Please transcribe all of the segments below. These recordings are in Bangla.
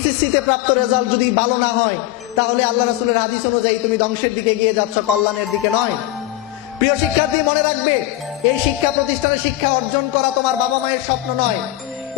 এইচএসসিতে প্রাপ্ত রেজাল্ট যদি ভালো না হয়, তাহলে আল্লাহ রাসুলের হাদিস অনুযায়ী তুমি ধ্বংসের দিকে গিয়ে যাচ্ছ, কল্যাণের দিকে নয়। প্রিয় শিক্ষার্থী, মনে রাখবে, এই শিক্ষা প্রতিষ্ঠানে শিক্ষা অর্জন করা তোমার বাবা মায়ের স্বপ্ন নয়।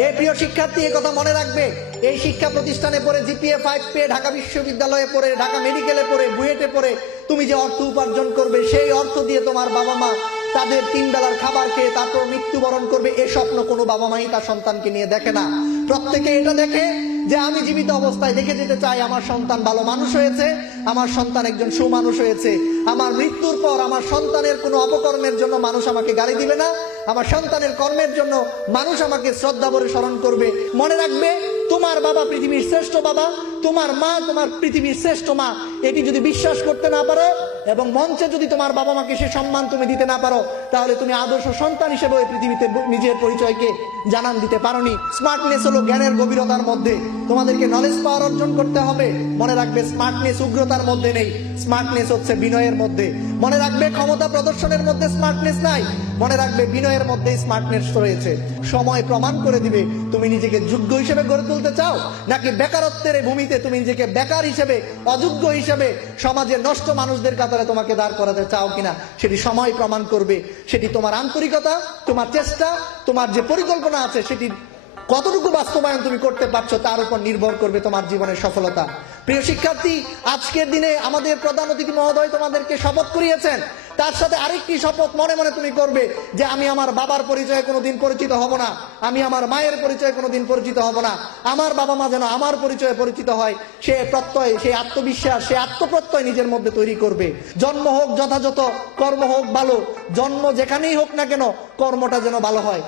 এই প্রিয় শিক্ষার্থী কথা মনে রাখবে, এই শিক্ষা প্রতিষ্ঠানে পড়ে জিপিএ ফাইভ পেয়ে ঢাকা বিশ্ববিদ্যালয়ে পড়ে, ঢাকা মেডিকেলে পড়ে, বুয়েটে পড়ে, তুমি যে অর্থ উপার্জন করবে, সেই অর্থ দিয়ে তোমার বাবা মা তাদের তিন বেলার খাবার খেয়ে তারপর মৃত্যুবরণ করবে, এ স্বপ্ন কোনো বাবা মাই তার সন্তানকে নিয়ে দেখে না। প্রত্যেকে এটা দেখে যে আমি জীবিত অবস্থায় দেখে যেতে চাই, আমার সন্তান ভালো মানুষ হয়েছে, আমার সন্তান একজন সুমানুষ হয়েছে, আমার মৃত্যুর পর আমার সন্তানের কোনো অপকর্মের জন্য মানুষ আমাকে গালি দিবে না, আমার সন্তানের কর্মের জন্য মানুষ আমাকে শ্রদ্ধা ভরে স্মরণ করবে। মনে রাখবে তোমার বাবা পৃথিবীর শ্রেষ্ঠ বাবা, তোমার মা, তোমার পৃথিবীর শ্রেষ্ঠ মা। এটি যদি বিশ্বাস করতে না পারো এবং মঞ্চে যদি তোমার বাবা মাকে সে সম্মান তুমি দিতে না পারো, তাহলে তুমি আদর্শ সন্তান হিসেবে ওই পৃথিবীতে নিজের পরিচয়কে জানান দিতে পারোনি। স্মার্টনেস হলো জ্ঞানের গভীরতার মধ্যে। তোমাদেরকে নলেজ পাওয়ার অর্জন করতে হবে। মনে রাখবে স্মার্টনেস উগ্রতার মধ্যে নেই। স্মার্টনেস হচ্ছে বিনয়ের মধ্যে। মনে রাখবে, ক্ষমতা প্রদর্শনের মধ্যে স্মার্টনেস নাই। মনে রাখবে, বিনয়ের মধ্যে স্মার্টনেস রয়েছে। সময় প্রমাণ করে দিবে, তুমি নিজেকে যোগ্য হিসেবে গড়ে তুলতে চাও? নাকি বেকারত্বের ভূমিতে তুমি নিজেকে বেকার হিসেবে, অযোগ্য হিসেবে সমাজের নষ্ট মানুষদের কাতারে তোমাকে দাঁড় করাতে চাও কিনা? সেটি সময় প্রমাণ করবে। সেটি তোমার আন্তরিকতা, তোমার চেষ্টা, তোমার যে পরিকল্পনা আছে, সেটি কতটুকু বাস্তবায়ন তুমি করতে পারছ তার উপর নির্ভর করবে তোমার জীবনের সফলতা। প্রিয় শিক্ষার্থী, আজকের দিনে আমাদের প্রধান অতিথি মহোদয় তোমাদেরকে শপথ করিয়েছেন। তার সাথে আরেকটি শপথ মনে মনে তুমি করবে যে আমি আমার বাবার পরিচয়ে কোনোদিন পরিচিত হব না। আমি আমার মায়ের পরিচয়ে কোনোদিন পরিচিত হব না। আমার বাবা মা যেন আমার পরিচয়ে পরিচিত হয়, সে প্রত্যয়, সে আত্মবিশ্বাস, সে আত্মপ্রত্যয় নিজের মধ্যে তৈরি করবে। জন্ম হোক যথাযথ, কর্ম হোক ভালো, জন্ম যেখানেই হোক না কেন, কর্মটা যেন ভালো হয়।